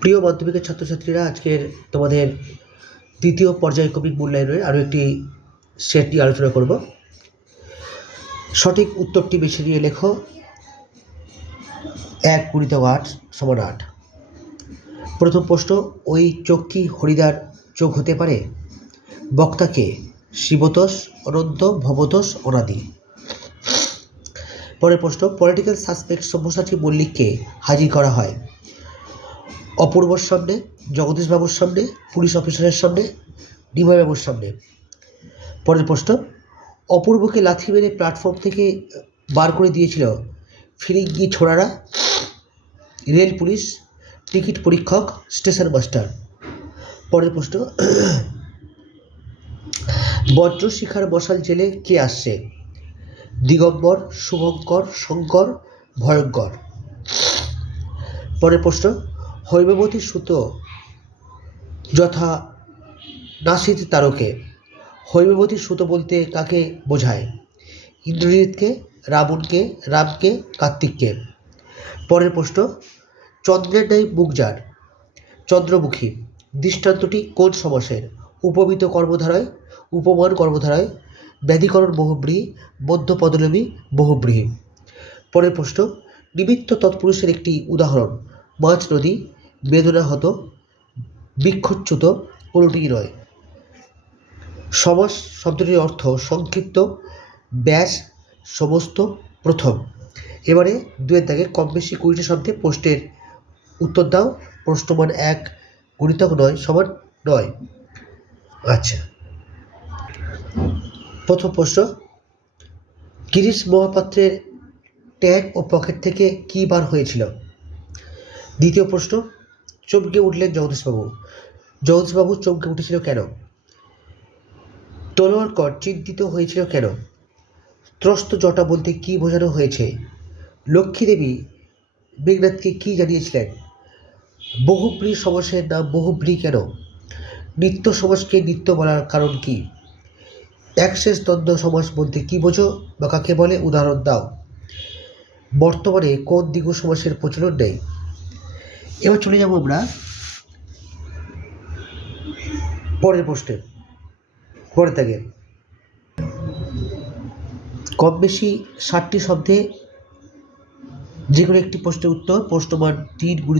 প্রিয় মাধ্যমিকের ছাত্রছাত্রীরা, আজকের তোমাদের দ্বিতীয় পর্যায়ক্রমিক মূল্যায়নের আরও একটি সেট নিয়ে আলোচনা করব। সঠিক উত্তরটি বেছে নিয়ে লেখো 1×8 = 8। প্রথম প্রশ্ন, ওই চোখ কি হরিদার চোখ হতে পারে? বক্তাকে শিবতোষ, অনন্ত, ভবতোষ, অনাদি। পরের প্রশ্ন, পলিটিক্যাল সাসপেক্ট সব্যসাচী মল্লিককে হাজির করা হয় অপূর্বর সামনে, জগদীশবাবুর সামনে, পুলিশ অফিসারের সামনে, নিমাইবাবুর সামনে। পরের প্রশ্ন, অপূর্বকে লাথি মেরে প্ল্যাটফর্ম থেকে বার করে দিয়েছিল ফিরিঙ্গি ছোড়ারা, রেল পুলিশ, টিকিট পরীক্ষক, স্টেশন মাস্টার। পরের প্রশ্ন, বজ্রশিখার মশাল জেলে কে আসছে? দিগম্বর, শুভঙ্কর, শঙ্কর, ভয়ঙ্কর। পরের প্রশ্ন, হৈমবতী সুতো যথা নাসিদ তারকে। হৈমবতী সুতো বলতে কাকে বোঝায়? ইন্দ্রজিৎকে, রাবণকে, রামকে, কার্তিককে। পরের প্রশ্ন, চন্দ্রের ন্যায় মুখ যার, চন্দ্রমুখী। দৃষ্টান্তটি কোন সমাসের? উপমিত কর্মধারয়, উপমান কর্মধারয়, ব্যাধিকরণ বহুব্রীহি, মধ্য পদলোমী বহুব্রীহি। পরের প্রশ্ন, নিমিত্ত তৎপুরুষের একটি উদাহরণ। মাছ নদী, বেদনাহত, বৃক্ষচ্যুত, কোনটিই নয়। সমাস শব্দটির অর্থ সংক্ষিপ্ত, ব্যাস, সমস্ত, প্রথম। এবারে 2-এর দাগে কম বেশি 20টি শব্দে প্রশ্নের উত্তর দাও। প্রশ্নমান 1 × 9 = 9। আচ্ছা, প্রথম প্রশ্ন, গিরিশ মহাপাত্রের ট্যাগ ও পকেট থেকে কী বার হয়েছিল? দ্বিতীয় প্রশ্ন, চমকে উঠলেন জগদীশবাবু। জগদীশবাবু চমকে উঠেছিল কেন? তলোয়ারকর চিন্তিত হয়েছিল কেন? ত্রস্ত জটা বলতে কী বোঝানো হয়েছে? লক্ষ্মীদেবী মেঘনাথকে কী জানিয়েছিলেন? বহুব্রী সমাসের নাম বহুব্রী কেন? নিত্য সমাসকে নিত্য বলার কারণ কি? একশেষ দ্বন্দ্ব সমাস বলতে কী বোঝো বা কাকে বলে? উদাহরণ দাও। বর্তমানে কোন দ্বিগু সমাসের প্রচলন নেই? এবার চলে যাব আমরা পরের প্রশ্নে। পরের দাগে কম বেশি 60টি শব্দে যে কোনো একটি প্রশ্নের উত্তর। প্রশ্নমান 3 ×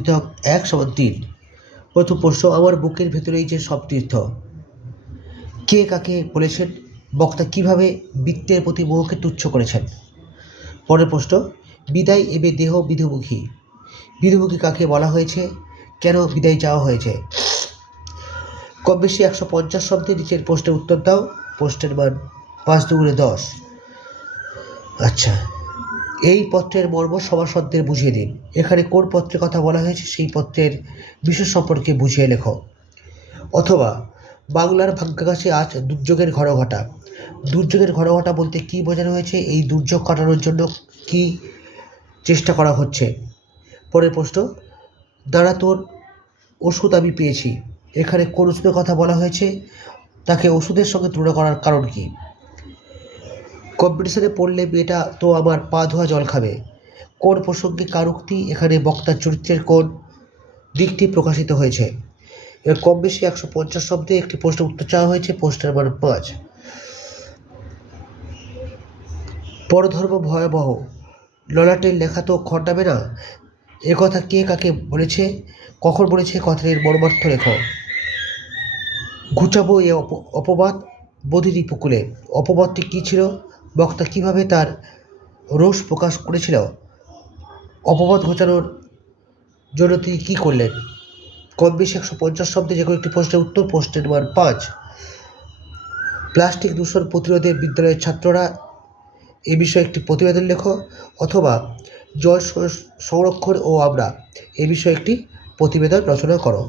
1 = 3। প্রথম প্রশ্ন, আমার বুকের ভেতরেই যে সব তীর্থ। কে কাকে বলেছেন? বক্তা কিভাবে বৃত্তের প্রতি মোহকে তুচ্ছ করেছেন? পরের প্রশ্ন, বিদায় এবে দেহ বিধুমুখী। বিধুমুখী কাকে বলা হয়েছে? কেন বিদায় চাওয়া হয়েছে? কম বেশি 150 শব্দে নিচের প্রশ্নের উত্তর দাও। প্রশ্নের মান 5×2 = 10। আচ্ছা, এই পত্রের মর্ম সভাসদদের বুঝিয়ে দিন। এখানে কোন পত্রের কথা বলা হয়েছে সেই পত্রের বিষয় সম্পর্কে বুঝিয়ে লেখো। অথবা বাংলার ভাগ্যাকাশে আজ দুর্যোগের ঘনঘটা। দুর্যোগের ঘনঘটা বলতে কী বোঝানো হয়েছে? এই দুর্যোগ কাটানোর জন্য কি চেষ্টা করা হচ্ছে? পরের প্রশ্ন, দাঁড়া তোর ওষুধ আমি পেয়েছি। এখানে কোন ওষুধের কথা বলা হয়েছে? তাকে ওষুধের সঙ্গে তুলনা করার কারণ কি? কম্পিটিশনে পড়লে মেয়েটা তো আমার পা ধোয়া জল খাবে। কোন প্রসঙ্গে কার উক্তি? এখানে বক্তার চরিত্রের কোন দিকটি প্রকাশিত হয়েছে? এবার কম বেশি 150 শব্দে একটি প্রশ্নের উত্তর চাওয়া হয়েছে। প্রশ্নের মান 5। পরধর্ম ভয়াবহ, ললাটের লেখা তো খণ্ডাবে না। একথা কে কাকে বলেছে? কখন বলেছে? কথাটির মর্মার্থ লেখো। ঘুচাবো এ অপবাদ বধির উপকূলে। অপবাদটি কী ছিল? বক্তা কিভাবে তার রোষ প্রকাশ করেছিল? অপবাদ ঘোচানোর জন্য তিনি কী করলেন? কম বেশি 150 শব্দে যে কোনো একটি প্রশ্নের উত্তর। প্রশ্নের মান 5। প্লাস্টিক দূষণ প্রতিরোধে বিদ্যালয়ের ছাত্ররা এ বিষয়ে একটি প্রতিবেদন লেখো। অথবা জল সংরক্ষণ ও আমরা এ বিষয়ে একটি প্রতিবেদন রচনা করো।